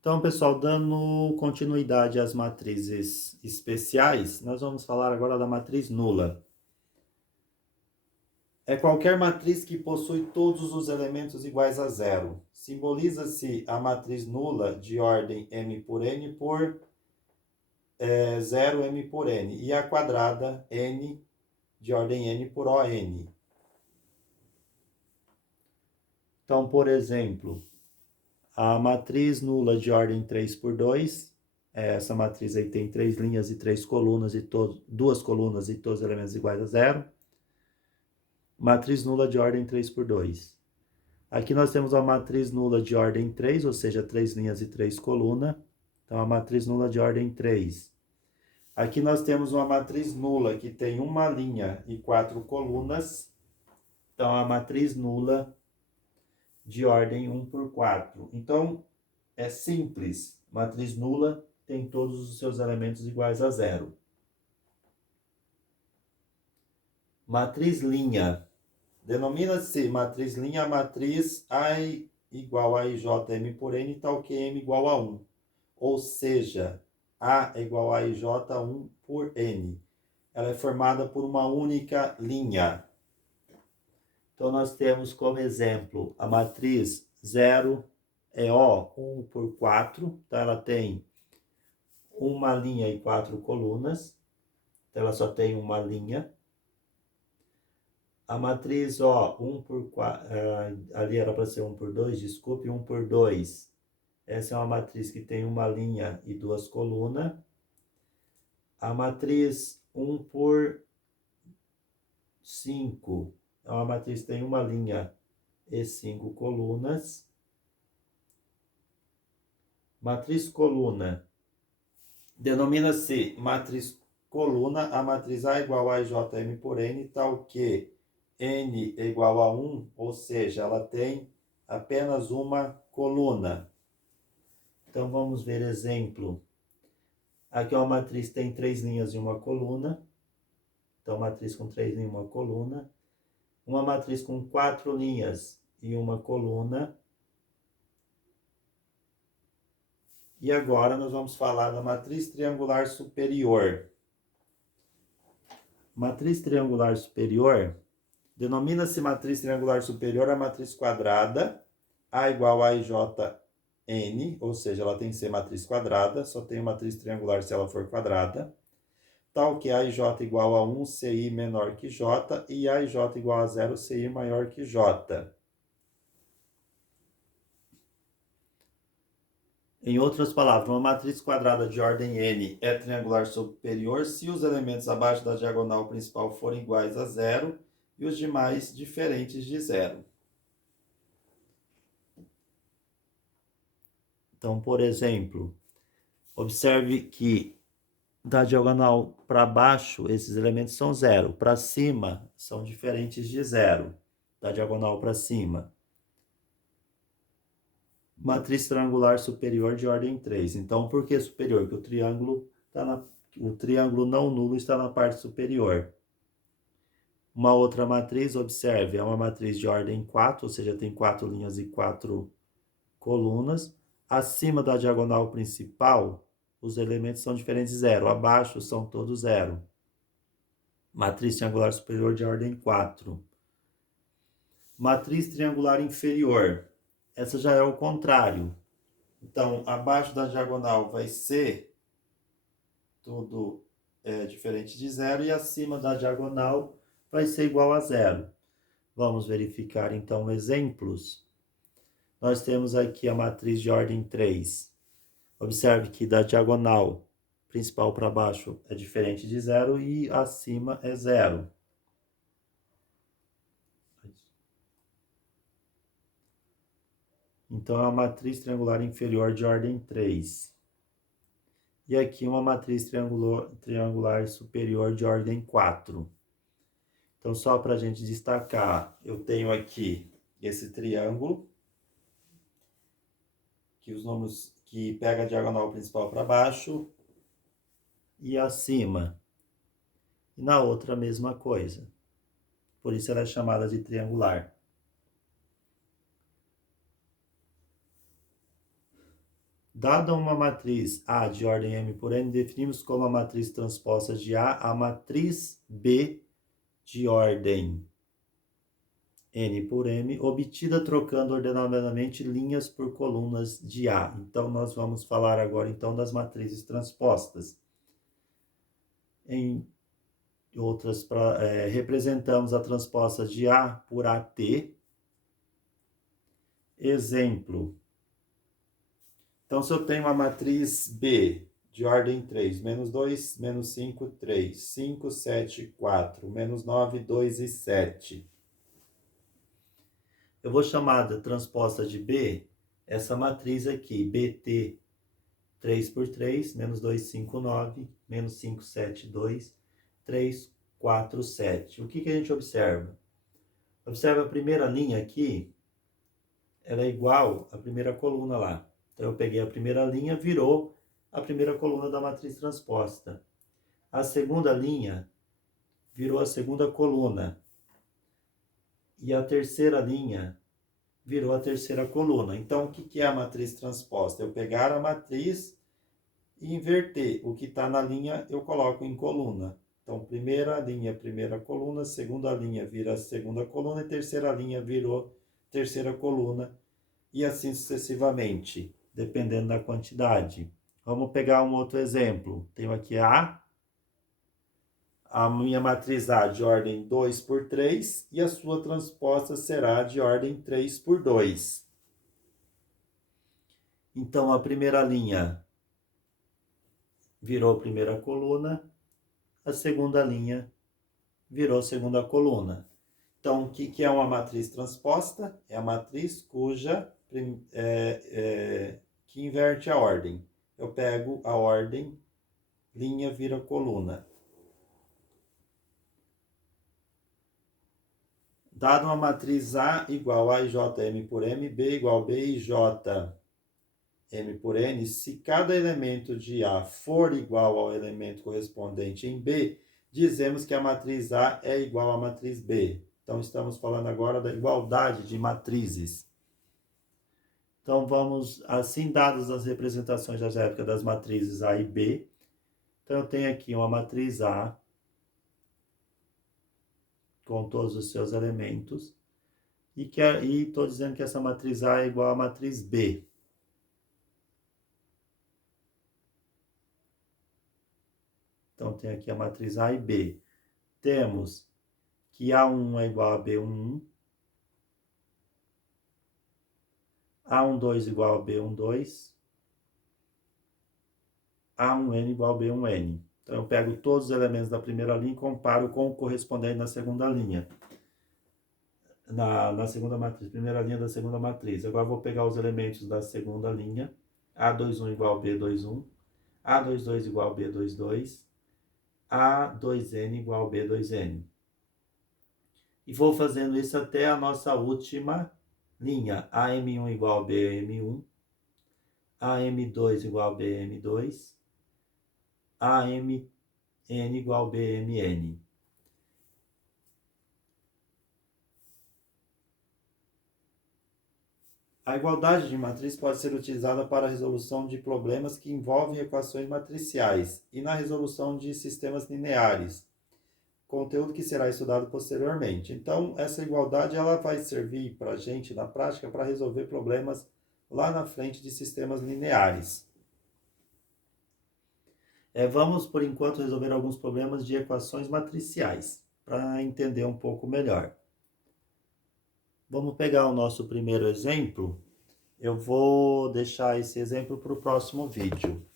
Então, pessoal, dando continuidade às matrizes especiais, nós vamos falar agora da matriz nula. É qualquer matriz que possui todos os elementos iguais a zero. Simboliza-se a matriz nula de ordem m por n por 0m por n e a quadrada n de ordem n por on. Então, por exemplo, a matriz nula de ordem 3 por 2, essa matriz aí tem 3 linhas e 3 colunas, e duas colunas e todos os elementos iguais a zero. Matriz nula de ordem 3 por 2. Aqui nós temos a matriz nula de ordem 3, ou seja, 3 linhas e 3 colunas. Então, a matriz nula de ordem 3. Aqui nós temos uma matriz nula que tem uma linha e 4 colunas. Então, a matriz nula de ordem 1 por 4. Então, é simples. Matriz nula tem todos os seus elementos iguais a zero. Matriz linha. Denomina-se matriz linha a matriz A igual a IJM por N tal que M igual a 1. Ou seja, A é igual a IJ 1 por N. Ela é formada por uma única linha. Então, nós temos como exemplo a matriz 0 EO 1 por 4. Então, ela tem uma linha e 4 colunas. Então, ela só tem uma linha. A matriz, 1 por 4, ali era para ser 1 por 2, desculpe, 1 por 2. Essa é uma matriz que tem uma linha e duas colunas. A matriz 1 por 5 é uma matriz que tem uma linha e 5 colunas. Matriz coluna. Denomina-se matriz coluna a matriz A igual a IJM por N, tal que N é igual a 1, ou seja, ela tem apenas uma coluna. Então, vamos ver exemplo. Aqui é uma matriz que tem 3 linhas e uma coluna. Então, matriz com 3 linhas e uma coluna. Uma matriz com 4 linhas e uma coluna. E agora nós vamos falar da matriz triangular superior. Matriz triangular superior. Denomina-se matriz triangular superior a matriz quadrada, A igual a IJN, ou seja, ela tem que ser matriz quadrada, só tem matriz triangular se ela for quadrada, tal que AIJ igual a 1, CI menor que J, e AIJ igual a 0, CI maior que J. Em outras palavras, uma matriz quadrada de ordem n é triangular superior se os elementos abaixo da diagonal principal forem iguais a zero e os demais diferentes de zero. Então, por exemplo, observe que da diagonal para baixo, esses elementos são zero. Para cima, são diferentes de zero. Da diagonal para cima. Matriz triangular superior de ordem 3. Então, por que superior? Porque o triângulo não nulo está na parte superior. Uma outra matriz, observe, é uma matriz de ordem 4, ou seja, tem 4 linhas e 4 colunas. Acima da diagonal principal, os elementos são diferentes de zero. Abaixo são todos zero. Matriz triangular superior de ordem 4. Matriz triangular inferior. Essa já é o contrário. Então, abaixo da diagonal vai ser tudo diferente de zero e acima da diagonal vai ser igual a zero. Vamos verificar então exemplos. Nós temos aqui a matriz de ordem 3. Observe que da diagonal principal para baixo é diferente de zero e acima é zero. Então, é uma matriz triangular inferior de ordem 3. E aqui uma matriz triangular superior de ordem 4. Então, só para a gente destacar, eu tenho aqui esse triângulo, que os números que pega a diagonal principal para baixo e acima. E na outra a mesma coisa. Por isso ela é chamada de triangular. Dada uma matriz A de ordem M por N, definimos como a matriz transposta de A matriz B de ordem N por M, obtida trocando ordenadamente linhas por colunas de A. Então, nós vamos falar agora, então, das matrizes transpostas. Em outras, representamos a transposta de A por AT. Exemplo. Então, se eu tenho uma matriz B de ordem 3, menos 2, menos 5, 3, 5, 7, 4, menos 9, 2 e 7. Eu vou chamar de transposta de B essa matriz aqui, BT 3 por 3, menos 2, 5, 9, menos 5, 7, 2, 3, 4, 7. O que a gente observa? Observa a primeira linha aqui, ela é igual à primeira coluna lá. Então, eu peguei a primeira linha, virou a primeira coluna da matriz transposta. A segunda linha virou a segunda coluna. E a terceira linha virou a terceira coluna. Então, o que é a matriz transposta? Eu pegar a matriz e inverter. O que está na linha, eu coloco em coluna. Então, primeira linha, primeira coluna, segunda linha vira segunda coluna e terceira linha virou terceira coluna. E assim sucessivamente, dependendo da quantidade. Vamos pegar um outro exemplo. Tenho aqui a minha matriz A de ordem 2 por 3 e a sua transposta será de ordem 3 por 2. Então, a primeira linha virou primeira coluna, a segunda linha virou segunda coluna. Então, o que é uma matriz transposta? É a matriz que inverte a ordem. Eu pego a ordem, linha vira coluna. Dado uma matriz A igual a IJM por M, B igual B IJM por N, se cada elemento de A for igual ao elemento correspondente em B, dizemos que a matriz A é igual à matriz B. Então, estamos falando agora da igualdade de matrizes. Então, vamos, assim, dadas as representações algébricas das matrizes A e B. Então, eu tenho aqui uma matriz A com todos os seus elementos. E estou dizendo que essa matriz A é igual à matriz B. Então, tem aqui a matriz A e B. Temos que A1 é igual a B11, A12 igual a B12, A1N igual a B1N. Então, eu pego todos os elementos da primeira linha e comparo com o correspondente na segunda linha. Na segunda matriz, primeira linha da segunda matriz. Agora, vou pegar os elementos da segunda linha. A21 igual a B21, A22 igual a B22, A2N igual a B2N. E vou fazendo isso até a nossa última linha. AM1 igual a BM1, AM2 igual a BM2, AMN igual a BMN. A igualdade de matriz pode ser utilizada para a resolução de problemas que envolvem equações matriciais e na resolução de sistemas lineares, conteúdo que será estudado posteriormente. Então, essa igualdade ela vai servir para a gente, na prática, para resolver problemas lá na frente de sistemas lineares. Vamos, por enquanto, resolver alguns problemas de equações matriciais, para entender um pouco melhor. Vamos pegar o nosso primeiro exemplo. Eu vou deixar esse exemplo para o próximo vídeo.